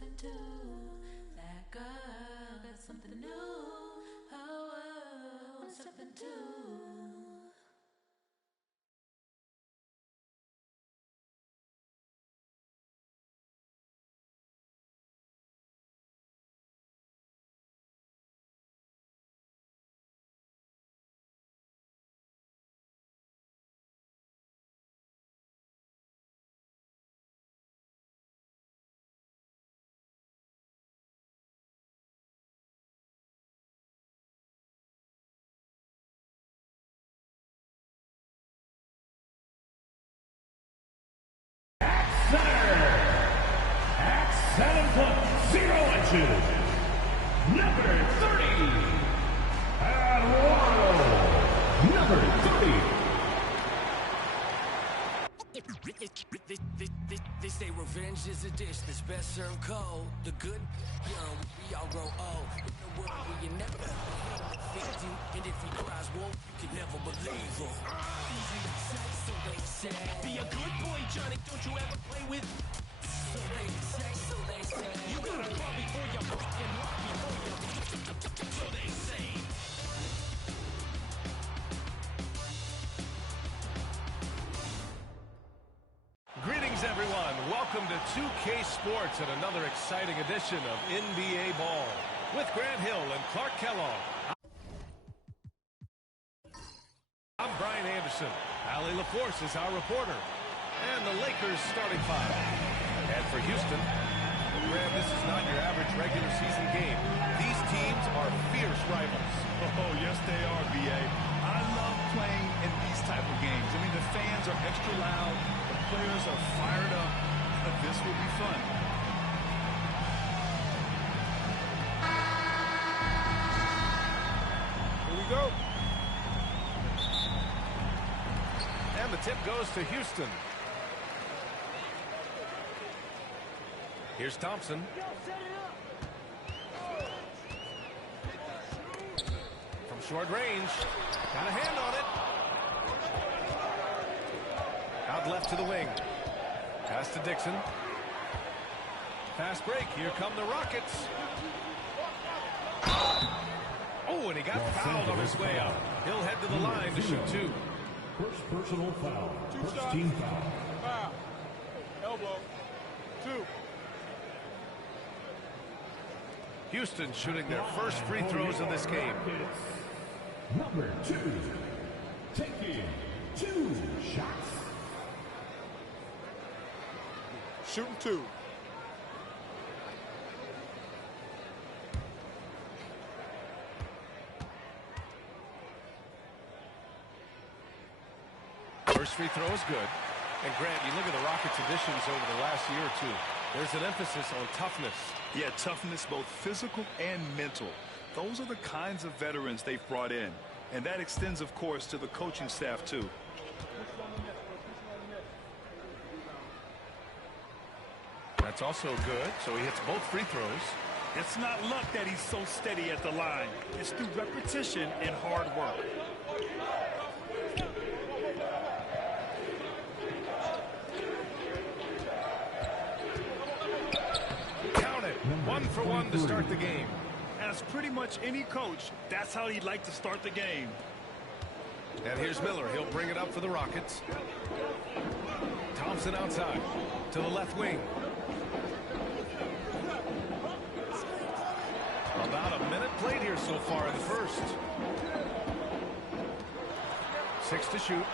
something to that girl. Got something new. Oh, oh, something to. At 7 foot 0 inches, number 30. And Waddle, number 30. They say revenge is a dish that's best served cold. The good, young, we all grow old. In a world where you never fix you, and if he cries wolf, you can never believe him. Easy to say, so they say. Be a good boy, Johnny, don't you ever play with. So they say, so they say. You gotta crawl before you walk and walk before you. So they say. Greetings, everyone. Welcome to 2K Sports and another exciting edition of NBA Ball with Grant Hill and Clark Kellogg. I'm Brian Anderson. Allie LaForce is our reporter. And the Lakers starting five. And for Houston, Grant, this is not your average regular season game. These teams are fierce rivals. Oh, yes, they are, B.A. I love playing in these type of games. I mean, the fans are extra loud. The players are fired up. This will be fun. Here we go. And the tip goes to Houston. Here's Thompson. From short range. Got a hand on it. Out left to the wing. Pass to Dixon. Fast break. Here come the Rockets. Oh, and he got fouled on his way up. He'll head to the line to shoot two. First personal foul. First team foul. Foul. Elbow. Two. Houston shooting their first free throws of this game. Number 2. Taking 2 shots. Shooting two. First free throw is good. And Grant, you look at the Rockets' additions over the last year or two. There's an emphasis on toughness. Yeah, toughness, both physical and mental. Those are the kinds of veterans they've brought in. And that extends, of course, to the coaching staff, too. That's also good, so he hits both free throws. It's not luck that he's so steady at the line. It's through repetition and hard work. Count it. 1 for 1 to start the game. As pretty much any coach, that's how he'd like to start the game. And here's Miller. He'll bring it up for the Rockets. Thompson outside to the left wing. About a minute played here so far in the first. 6 to shoot.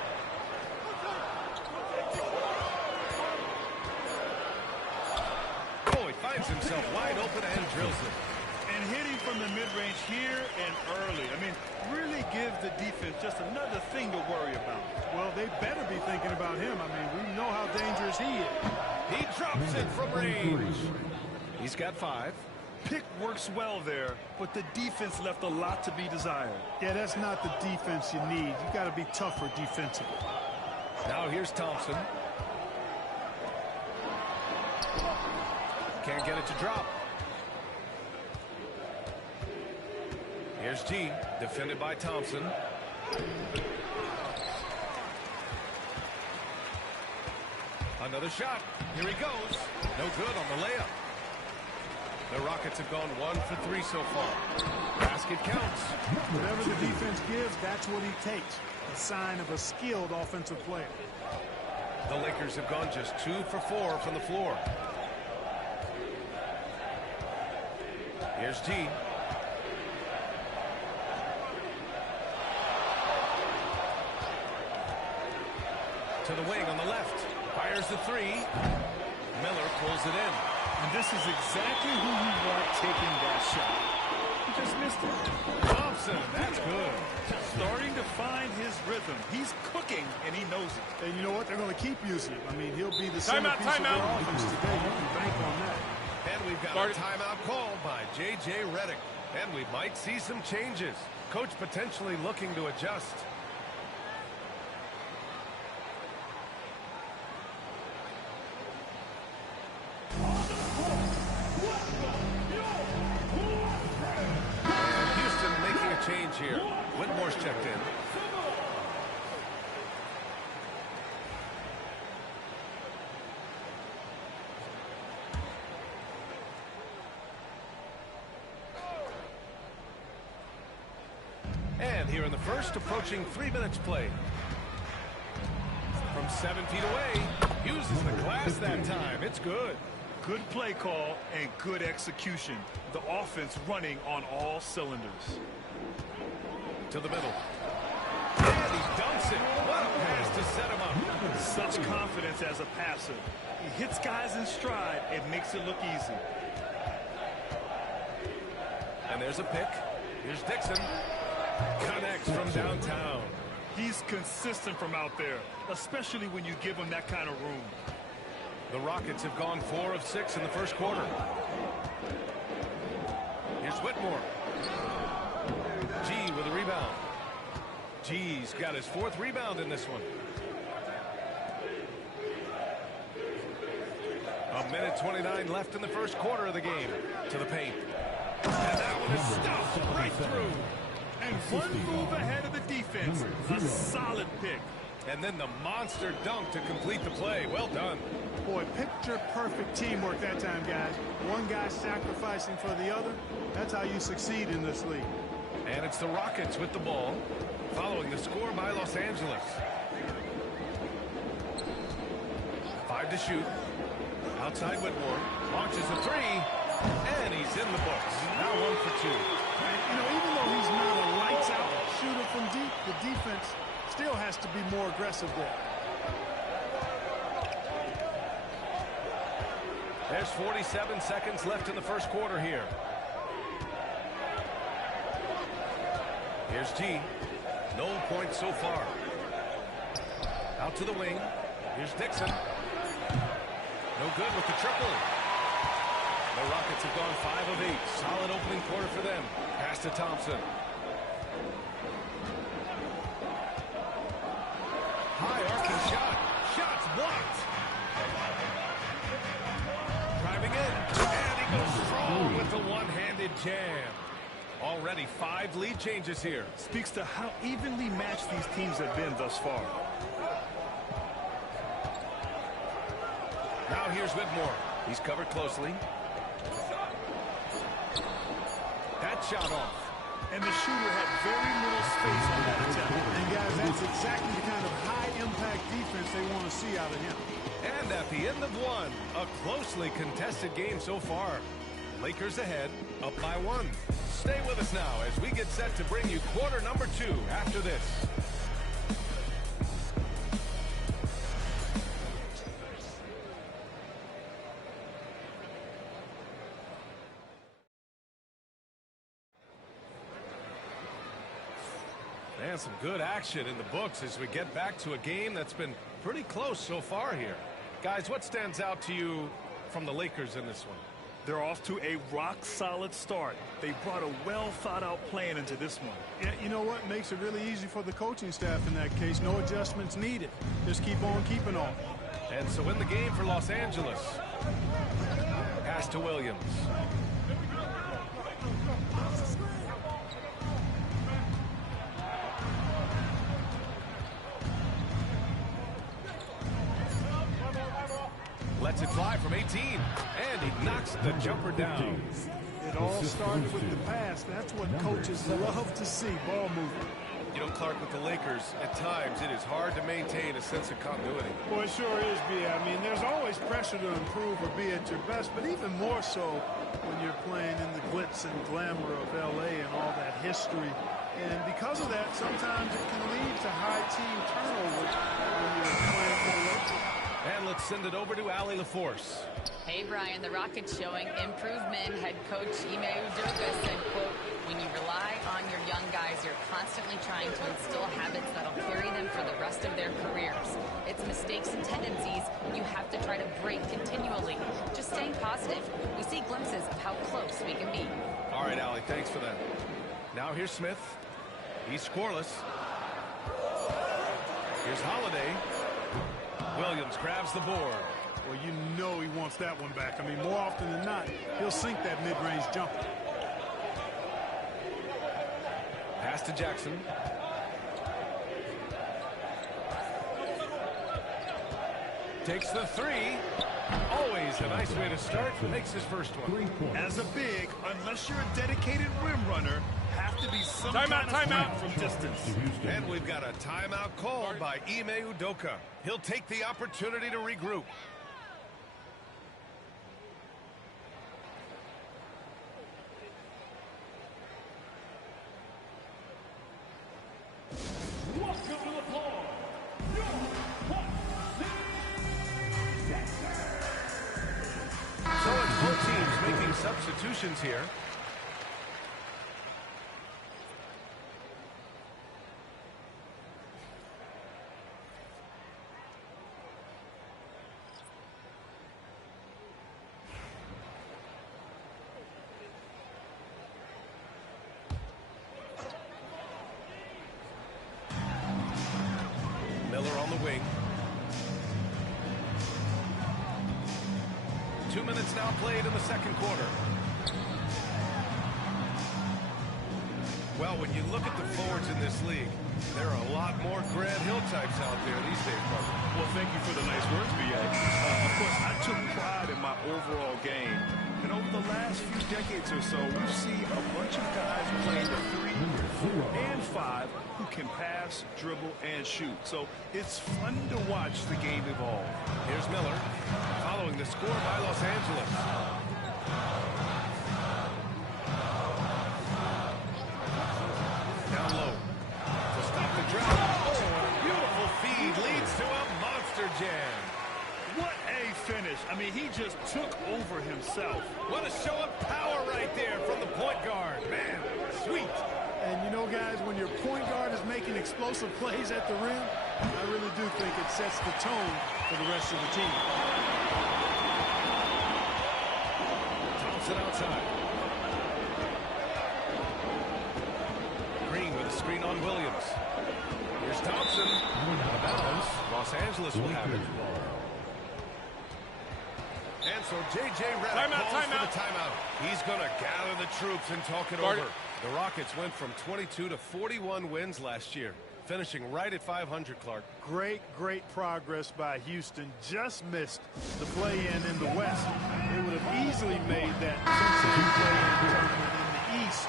Oh, he finds himself wide open and drills it. And hitting from the mid-range here and early. I mean, really give the defense just another thing to worry about. Well, they better be thinking about him. I mean, we know how dangerous he is. He drops it from range. He's got 5. Pick works well there, but the defense left a lot to be desired. Yeah, that's not the defense you need. You got to be tougher defensively. Now here's Thompson. Can't get it to drop. Here's G, defended by Thompson. Another shot. Here he goes. No good on the layup. The Rockets have gone 1 for 3 so far. Basket counts. Whatever the defense gives, that's what he takes. A sign of a skilled offensive player. The Lakers have gone just 2 for 4 from the floor. Here's G. To the wing on the left. Fires the three. Miller pulls it in. And this is exactly who you want taking that shot. He just missed it. Thompson, that's good. Starting to find his rhythm. He's cooking, and he knows it. And you know what? They're going to keep using him. I mean, he'll be the Timeout, centerpiece of their timeout. offense today. You can bank on that. And we've got a timeout called by J.J. Redick. And we might see some changes. Coach potentially looking to adjust. Houston making a change here. Whitmore's checked in. And here in the first, approaching 3 minutes played. From 7 feet away, uses the glass that time. It's good. Good play call and good execution. The offense running on all cylinders. To the middle. And he dunks it. What a pass to set him up. Such confidence as a passer. He hits guys in stride and makes it look easy. And there's a pick. Here's Dixon. Connects from downtown. He's consistent from out there, especially when you give him that kind of room. The Rockets have gone 4 of 6 in the first quarter. Here's Whitmore. G with a rebound. G's got his 4th rebound in this one. A minute 29 left in the first quarter of the game. To the paint. And that one is stuffed right through. And one move ahead of the defense. A solid pick. And then the monster dunk to complete the play. Well done. Boy, picture-perfect teamwork that time, guys. One guy sacrificing for the other. That's how you succeed in this league. And it's the Rockets with the ball, following the score by Los Angeles. 5 to shoot. Outside Whitmore. Launches a 3. And he's in the books. Now 1 for 2. You know, even though he's not a lights-out shooter from deep, the defense still has to be more aggressive there. There's 47 seconds left in the first quarter here. Here's G. No points so far. Out to the wing. Here's Dixon. No good with the triple. The Rockets have gone 5 of 8. Solid opening quarter for them. Pass to Thompson. High arcing shot. Shot's blocked. Driving in. And he goes strong with the one-handed jam. Already 5 lead changes here. Speaks to how evenly matched these teams have been thus far. Now here's Whitmore. He's covered closely. That shot off. And the shooter had very little space on that attempt. And guys, that's exactly the kind of high-impact defense they want to see out of him. And at the end of 1, a closely contested game so far. Lakers ahead, up by 1. Stay with us now as we get set to bring you quarter number 2 after this. And some good action in the books as we get back to a game that's been pretty close so far here. Guys, what stands out to you from the Lakers in this one? They're off to a rock-solid start. They brought a well-thought-out plan into this one. Yeah, you know what makes it really easy for the coaching staff in that case? No adjustments needed. Just keep on keeping on. And so in the game for Los Angeles. Pass to Williams. Lets it fly from 18. And he knocks the jumper down. It all started with the pass. That's what coaches love to see, ball movement. You know, Clark, with the Lakers, at times it is hard to maintain a sense of continuity. Boy, it sure is, B. I mean, there's always pressure to improve or be at your best, but even more so when you're playing in the glitz and glamour of L.A. and all that history. And because of that, sometimes it can lead to high team turnover when you're playing for the Lakers. And let's send it over to Allie LaForce. Hey, Brian, the Rockets showing improvement. Head coach Ime Udoka said, quote, when you rely on your young guys, you're constantly trying to instill habits that'll carry them for the rest of their careers. It's mistakes and tendencies you have to try to break continually. Just staying positive. We see glimpses of how close we can be. All right, Allie, thanks for that. Now here's Smith. He's scoreless. Here's Holiday. Williams grabs the board. Well, you know he wants that one back. I mean, more often than not, he'll sink that mid-range jumper. Pass to Jackson. Takes the three. Always a nice way to start. Makes his first one. As a big, unless you're a dedicated rim runner, have to be some kind of threat from distance. And we've got a timeout called by Ime Udoka. He'll take the opportunity to regroup. So it's both teams making substitutions here. Miller on the wing. 2 minutes now played in the second quarter. Well, when you look at the forwards in this league, there are a lot more Grant Hill types out there these days, brother. Well, thank you for the nice words, B.A. Of course, I took pride in my overall game. And over the last few decades or so, we see a bunch of guys playing the 3, 4, and 5 who can pass, dribble, and shoot. So it's fun to watch the game evolve. Here's Miller, following the score by Los Angeles. Down low. To stop the drought. Oh, and a beautiful feed leads to a monster jam. What a finish. I mean, he just took over himself. What a show of power right there from the point guard. Man, sweet. And you know, guys, when your point guard is making explosive plays at the rim, I really do think it sets the tone for the rest of the team. Thompson outside. Green with a screen on Williams. Here's Thompson. Out of bounds. Los Angeles will have it. And so J.J. Redick calls for the timeout. He's going to gather the troops and talk it over. The Rockets went from 22 to 41 wins last year, finishing right at 500, Clark. Great progress by Houston. Just missed the play-in in the West. They would have easily made that Cincinnati play-in tournament in the East.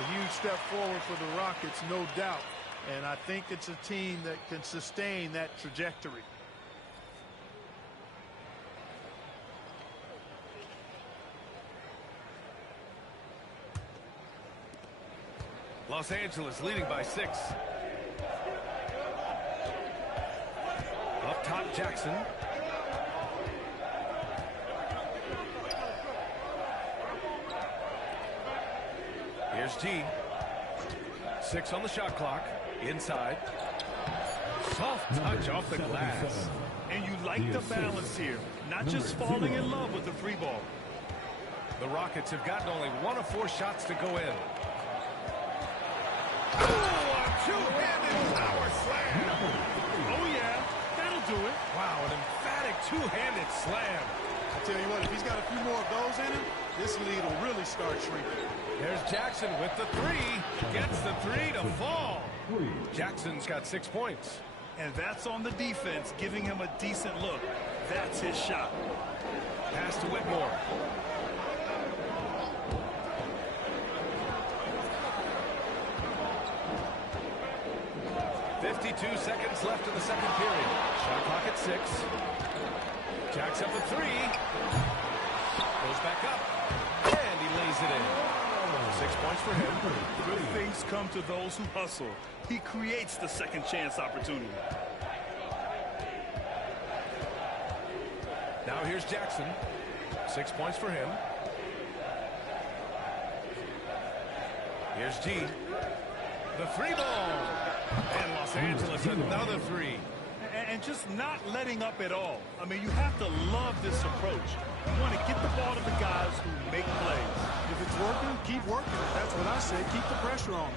A huge step forward for the Rockets, no doubt. And I think it's a team that can sustain that trajectory. Los Angeles leading by 6. Up top, Jackson. Here's G. 6 on the shot clock. Inside. Soft touch off the glass. And you like the balance here. Not just falling in love with the 3 ball. The Rockets have gotten only 1 of 4 shots to go in. Oh, a two-handed power slam. Oh, yeah. That'll do it. Wow, an emphatic two-handed slam. I tell you what, if he's got a few more of those in him, this lead will really start shrinking. There's Jackson with the 3. Gets the 3 to fall. Jackson's got 6 points. And that's on the defense, giving him a decent look. That's his shot. pass to Whitmore. 52 seconds left in the second period. Shot clock at 6. Jacks up a 3. Goes back up. And he lays it in. 6 points for him. Good things come to those who hustle. He creates the second chance opportunity. Now here's Jackson. 6 points for him. Here's G. The 3 ball. And Los Angeles another 3. And just not letting up at all. I mean, you have to love this approach. You want to get the ball to the guys who make plays. If it's working, keep working. That's what I say. Keep the pressure on.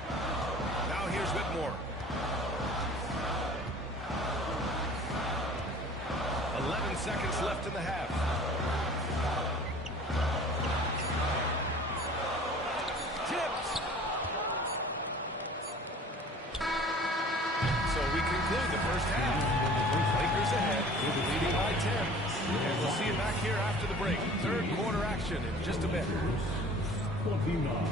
Now here's Whitmore. 11 seconds left in the half. Tipped. So we conclude the first half. Lakers ahead, leading by 10. And we'll see you back here after the break. Third quarter action in just a bit. 29.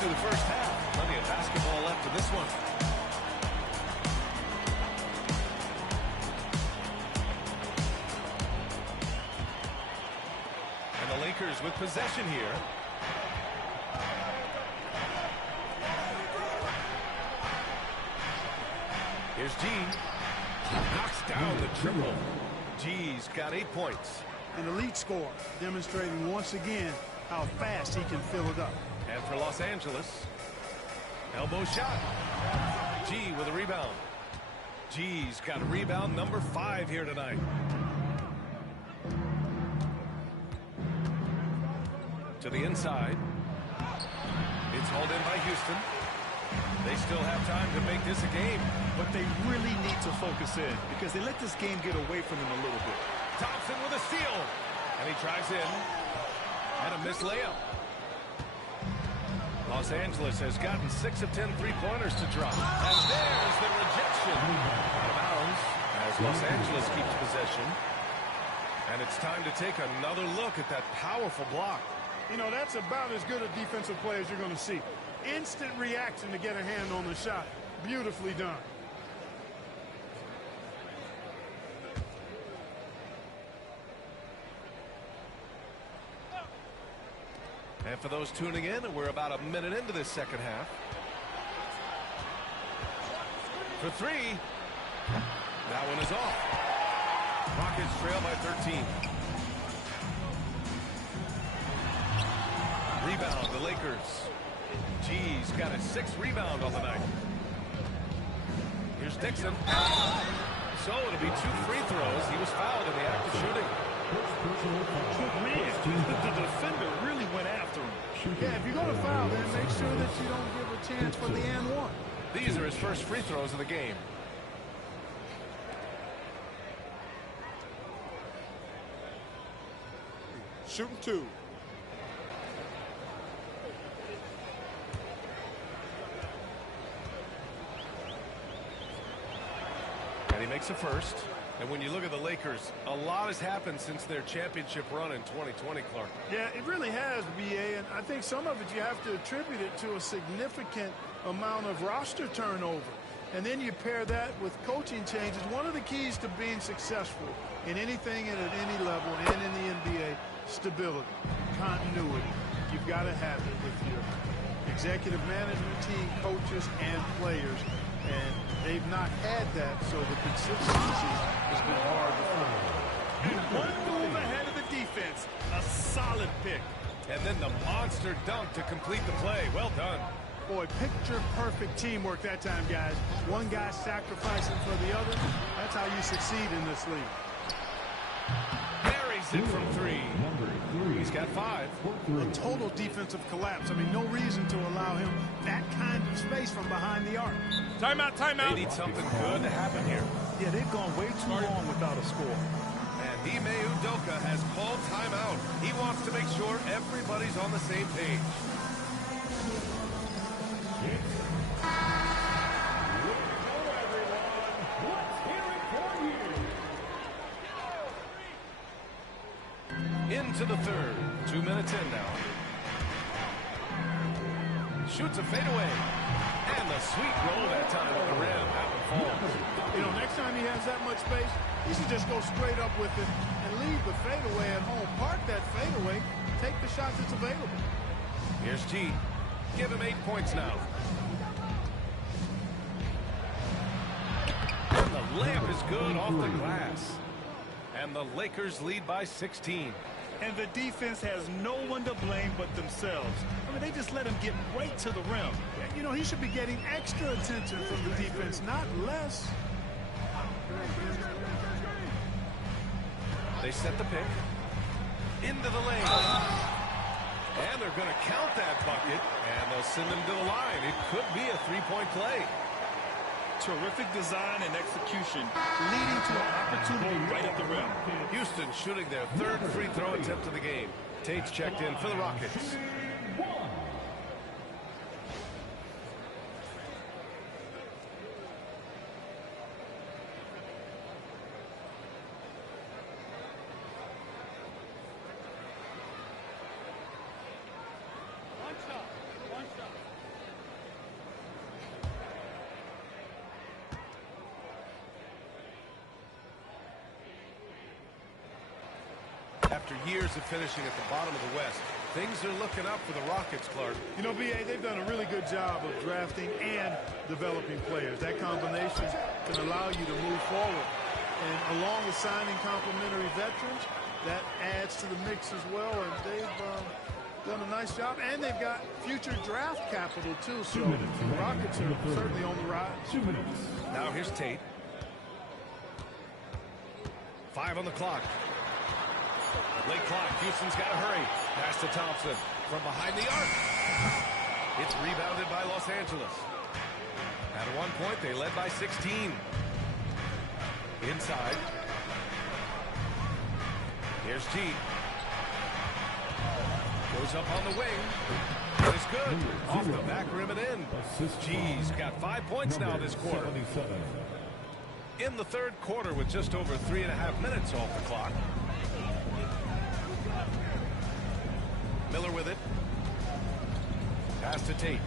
Through the first half. Plenty of basketball left in this one. And the Lakers with possession here. Here's G. Knocks down the triple. G's got 8 points. An elite scorer, demonstrating once again how fast he can fill it up. And for Los Angeles, elbow shot. G with a rebound. G's got a rebound number 5 here tonight. To the inside. It's hauled in by Houston. They still have time to make this a game. But they really need to focus in because they let this game get away from them a little bit. Thompson with a steal. And he drives in. And a missed layup. Los Angeles has gotten 6 of 10 three-pointers to drop. And there's the rejection. Out of bounds as Los Angeles keeps possession. And it's time to take another look at that powerful block. You know, that's about as good a defensive play as you're going to see. Instant reaction to get a hand on the shot. Beautifully done. And for those tuning in, we're about a minute into this second half. For 3. That one is off. Rockets trail by 13. Rebound, the Lakers. G's got a 6th rebound on the night. Here's Dixon. So it'll be 2 free throws. He was fouled in the act of shooting. Man, the defender really went after him. Yeah, if you're going to foul, then make sure that you don't give a chance for the and one. These are his first free throws of the game. Shooting 2. And he makes a first. And when you look at the Lakers, a lot has happened since their championship run in 2020, Clark. Yeah, it really has, B.A., and I think some of it you have to attribute it to a significant amount of roster turnover. And then you pair that with coaching changes. One of the keys to being successful in anything and at any level and in the NBA, stability, continuity. You've got to have it with your executive management team, coaches, and players. and they've not had that, so the consistency has been hard to find. And one move ahead of the defense. A solid pick. And then the monster dunk to complete the play. Well done. Boy, picture-perfect teamwork that time, guys. One guy sacrificing for the other. That's how you succeed in this league. Buries it from three. He's got 5. A total defensive collapse. I mean, no reason to allow him that kind of space from behind the arc. Timeout, timeout. They need something good to happen here. Yeah, they've gone way too long without a score. And Ime Udoka has called timeout. He wants to make sure everybody's on the same page. Into the third. 2 minutes in now. Shoots a fadeaway. And the sweet roll that time at the rim. That one falls. You know, next time he has that much space, he should just go straight up with it and leave the fadeaway at home. Park that fadeaway. Take the shot that's available. Here's G. Give him 8 points now. And the layup is good off the glass. And the Lakers lead by 16. And the defense has no one to blame but themselves. I mean, they just let him get right to the rim. You know, he should be getting extra attention from the defense, not less. They set the pick. Into the lane. And they're going to count that bucket. And they'll send him to the line. It could be a three-point play. Terrific design and execution, leading to an opportunity right at the rim. Houston shooting their 3rd free throw attempt of the game. Tate's checked in for the Rockets. After years of finishing at the bottom of the West, things are looking up for the Rockets, Clark. You know, B.A., they've done a really good job of drafting and developing players. That combination can allow you to move forward. And along with signing complementary veterans, that adds to the mix as well. And they've done a nice job. And they've got future draft capital, too. So the Rockets are certainly on the rise. 2 minutes. Now here's Tate. 5 on the clock. Late clock. Houston's got to hurry. Pass to Thompson from behind the arc. It's rebounded by Los Angeles. At one point, they led by 16. Inside. Here's G. Goes up on the wing. It's good. Off the back rim and in. G's got 5 points now this quarter. In the third quarter with just over 3.5 minutes off the clock. Miller with it. Pass to Tate.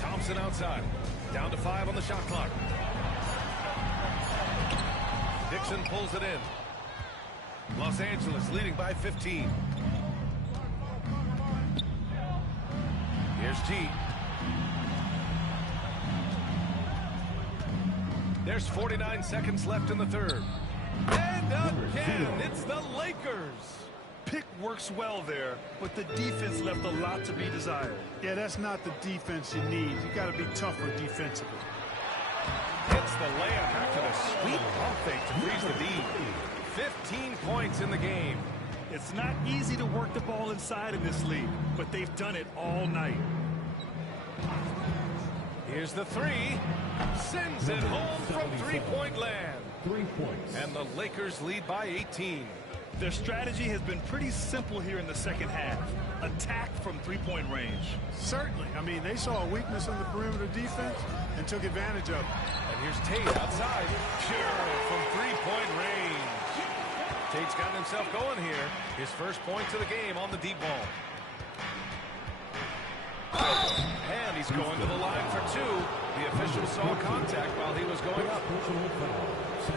Thompson outside. Down to 5 on the shot clock. Dixon pulls it in. Los Angeles leading by 15. Here's G. There's 49 seconds left in the third. And again, it's the Lakers. Pick works well there, but the defense left a lot to be desired. Yeah, that's not the defense you need. You got to be tougher defensively. Hits the layup after the sweet pump fake to freeze the lead. 15 points in the game. It's not easy to work the ball inside in this league, but they've done it all night. Here's the three. Sends it home from three-point land. 3 points. And the Lakers lead by 18. Their strategy has been pretty simple here in the second half. Attack from three-point range. Certainly. I mean, they saw a weakness in the perimeter defense and took advantage of it. And here's Tate outside. Pure from three-point range. Tate's gotten himself going here. His first points of the game on the deep ball. And he's going to the line for two. The official saw contact while he was going up.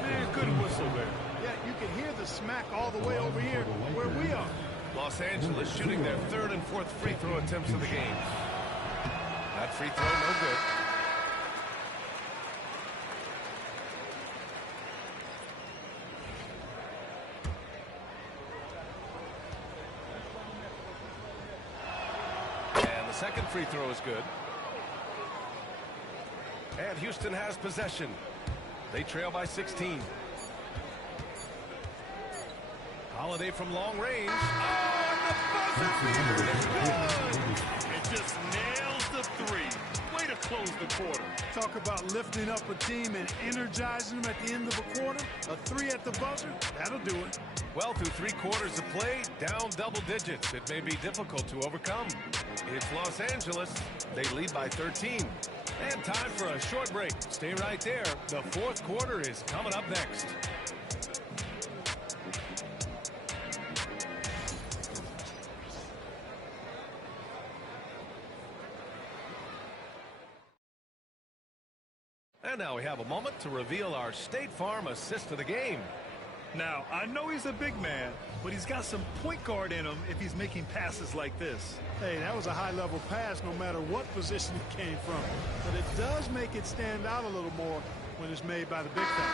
Man, good whistle there. Yeah, you can hear the smack all the way over here where we are. Los Angeles shooting their third and fourth free throw attempts of the game. That free throw no good. And the second free throw is good. And Houston has possession. They trail by 16. Holiday from long range. Oh, and the buzzer beater is good. It just nails the three. Way to close the quarter. Talk about lifting up a team and energizing them at the end of a quarter. A three at the buzzer, that'll do it. Well, through 3 quarters of play, down double digits. It may be difficult to overcome. It's Los Angeles. They lead by 13. And time for a short break. Stay right there. The fourth quarter is coming up next. And now we have a moment to reveal our State Farm assist of the game. Now, I know he's a big man, but he's got some point guard in him if he's making passes like this. Hey, that was a high-level pass no matter what position it came from. But it does make it stand out a little more when it's made by the big guy.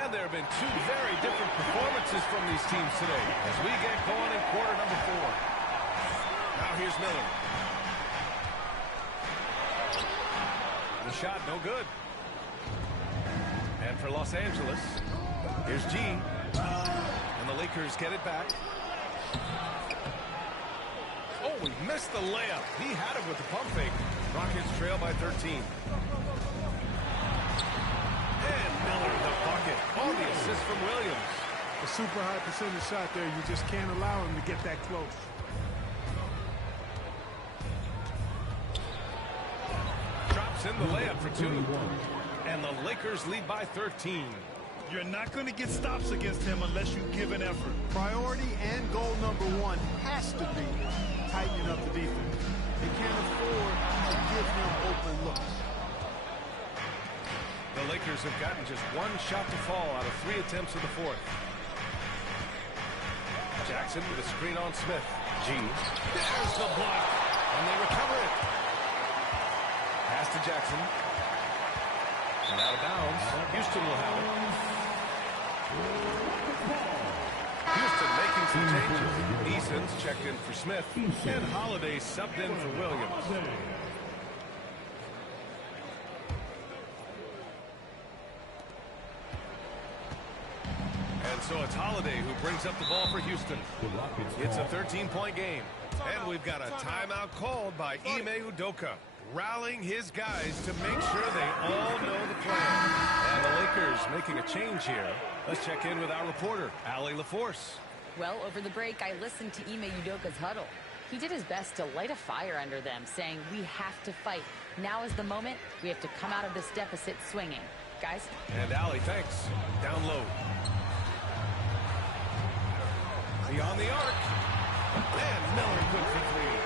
And there have been 2 very different performances from these teams today as we get going in quarter number 4. Now here's Miller. The shot no good. And for Los Angeles, here's G. And the Lakers get it back. Oh, we missed the layup. He had it with the pump fake. Rockets trail by 13. And Miller the bucket. Oh, the assist from Williams. A super high percentage shot there. You just can't allow him to get that close. Drops in the layup for 2. And the Lakers lead by 13. You're not going to get stops against him unless you give an effort. Priority and goal number 1 has to be tightening up the defense. They can't afford to give him open looks. The Lakers have gotten just 1 shot to fall out of 3 attempts in the fourth. Jackson with a screen on Smith. G. There's the block. And they recover it. Pass to Jackson. And out of bounds. Houston will have it. Houston making some changes. Eason's checked in for Smith. And Holiday subbed in for Williams. And so it's Holiday who brings up the ball for Houston. It's a 13-point game. And we've got a timeout called by Ime Udoka, rallying his guys to make sure they all know the plan. And the Lakers making a change here. Let's check in with our reporter, Allie LaForce. Well, over the break, I listened to Ime Udoka's huddle. He did his best to light a fire under them, saying, we have to fight. Now is the moment. We have to come out of this deficit swinging. Guys? And Allie, thanks. Down low. Beyond the arc. And Miller good for 3.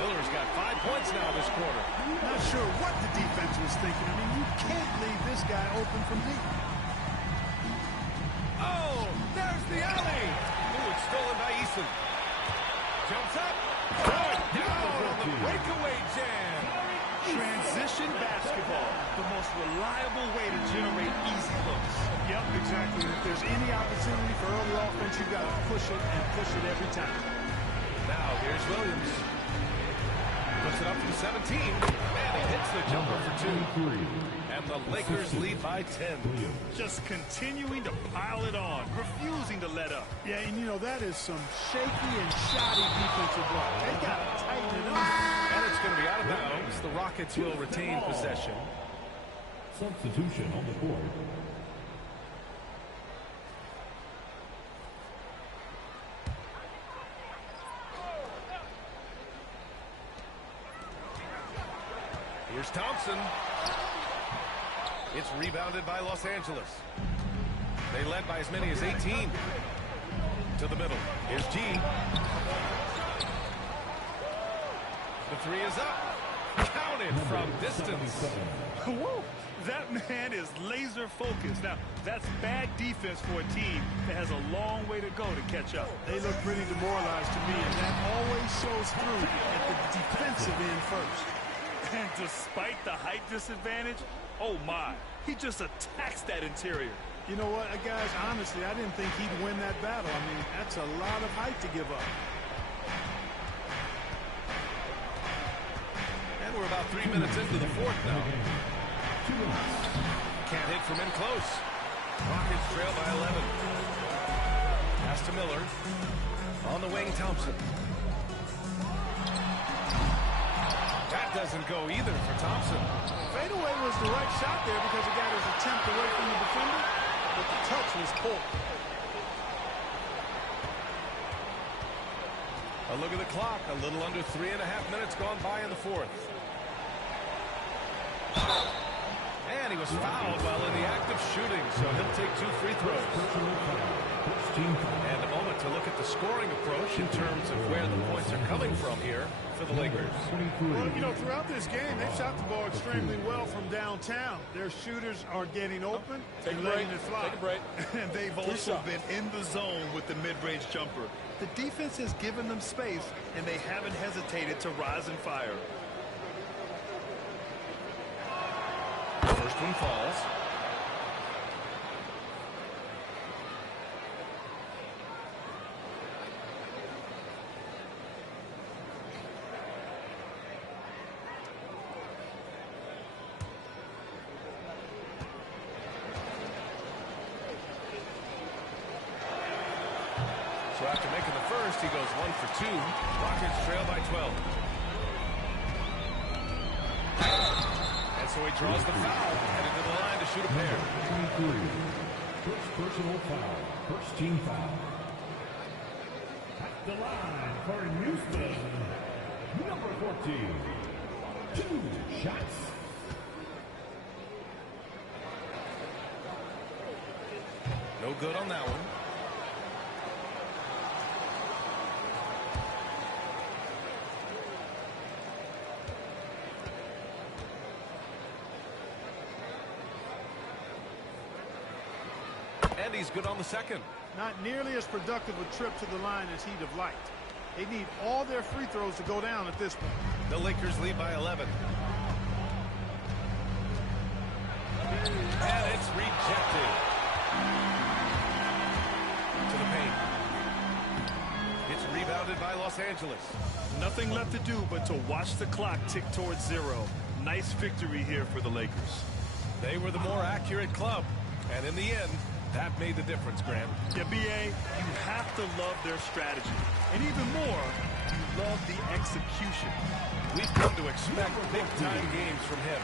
Miller's got 5 points now this quarter. Not sure what the defense was thinking. I mean, you can't leave this guy open from deep. Oh, there's the alley. Ooh, it's stolen by Eason. Jumps up. Throw it down on the breakaway jam. Transition basketball, the most reliable way to generate easy looks. Yep, exactly. If there's any opportunity for early offense, you've got to push it and push it every time. Now, here's Williams. Puts it up from 17. And he hits the jumper for 2. And the Lakers lead by 10. Just continuing to pile it on, refusing to let up. Yeah, and you know, that is some shaky and shoddy defensive work. They got to tighten it up. And it's going to be out of bounds. The Rockets will retain possession. Substitution on the court. Here's Thompson. It's rebounded by Los Angeles. They led by as many as 18. To the middle. Here's G. The 3 is up. Counted from distance. Woo! That man is laser focused. Now, that's bad defense for a team that has a long way to go to catch up. They look pretty demoralized to me, and that always shows through at the defensive end first. And despite the height disadvantage, oh my, he just attacks that interior. You know what, guys, honestly, I didn't think he'd win that battle. I mean, that's a lot of height to give up. And we're about 3 minutes into the fourth now. Can't hit from in close. Rockets trail by 11. Pass to Miller. On the wing, Thompson. That doesn't go either for Thompson. Fadeaway was the right shot there because he got his attempt away from the defender, but the touch was poor. A look at the clock. A little under 3.5 minutes gone by in the fourth. And he was fouled while in the act of shooting, so he'll take 2 free throws. And a moment to look at the scoring approach in terms of where the points are coming from here for the Lakers. Well, you know, throughout this game, they've shot the ball extremely well from downtown. Their shooters are getting open and letting it fly. Take a break. And they've also been in the zone with the mid-range jumper. The defense has given them space, and they haven't hesitated to rise and fire. First one falls. So after making the first, he goes 1 for 2. Rockets trail by 12. So he draws the foul, headed to the line to shoot a pair. 23. First personal foul. First team foul. At the line for Houston, number 14. 2 shots. No good on that one. And he's good on the second. Not nearly as productive a trip to the line as he'd have liked. They need all their free throws to go down at this point. The Lakers lead by 11. And it's rejected. To the paint. It's rebounded by Los Angeles. Nothing left to do but to watch the clock tick towards 0. Nice victory here for the Lakers. They were the more accurate club. And in the end, that made the difference, Graham. Yeah, B.A., you have to love their strategy. And even more, you love the execution. We've come to expect big-time games from him.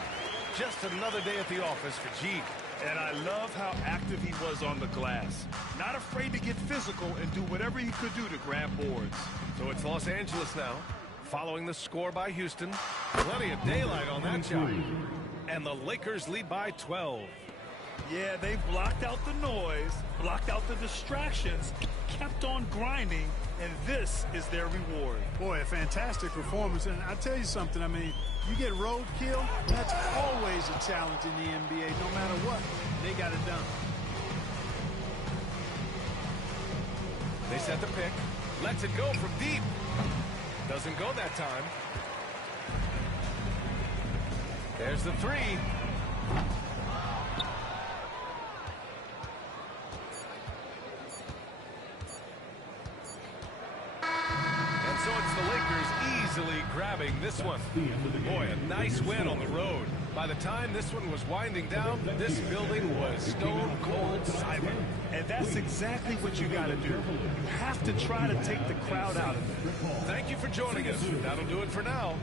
Just another day at the office for G. And I love how active he was on the glass. Not afraid to get physical and do whatever he could do to grab boards. So it's Los Angeles now, following the score by Houston. Plenty of daylight on that shot. And the Lakers lead by 12. Yeah, they blocked out the noise, blocked out the distractions, kept on grinding, and this is their reward. Boy, a fantastic performance. And I'll tell you something, I mean, you get roadkill, that's always a challenge in the NBA. No matter what, they got it done. They set the pick, lets it go from deep. Doesn't go that time. There's the three. So it's the Lakers easily grabbing this one. Boy, a nice win on the road. By the time this one was winding down, this building was stone cold silent. And that's exactly what you got to do. You have to try to take the crowd out of it. Thank you for joining us. That'll do it for now.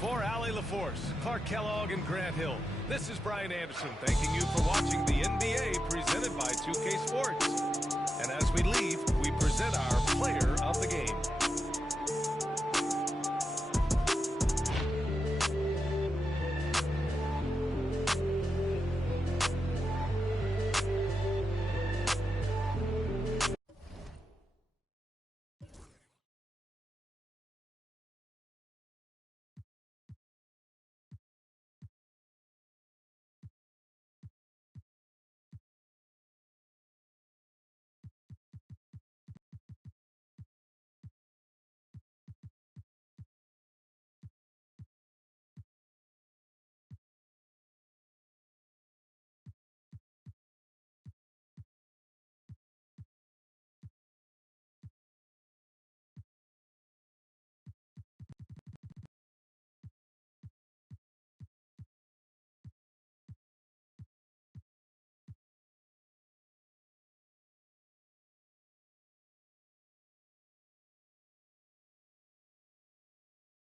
For Allie LaForce, Clark Kellogg, and Grant Hill, this is Brian Anderson thanking you for watching the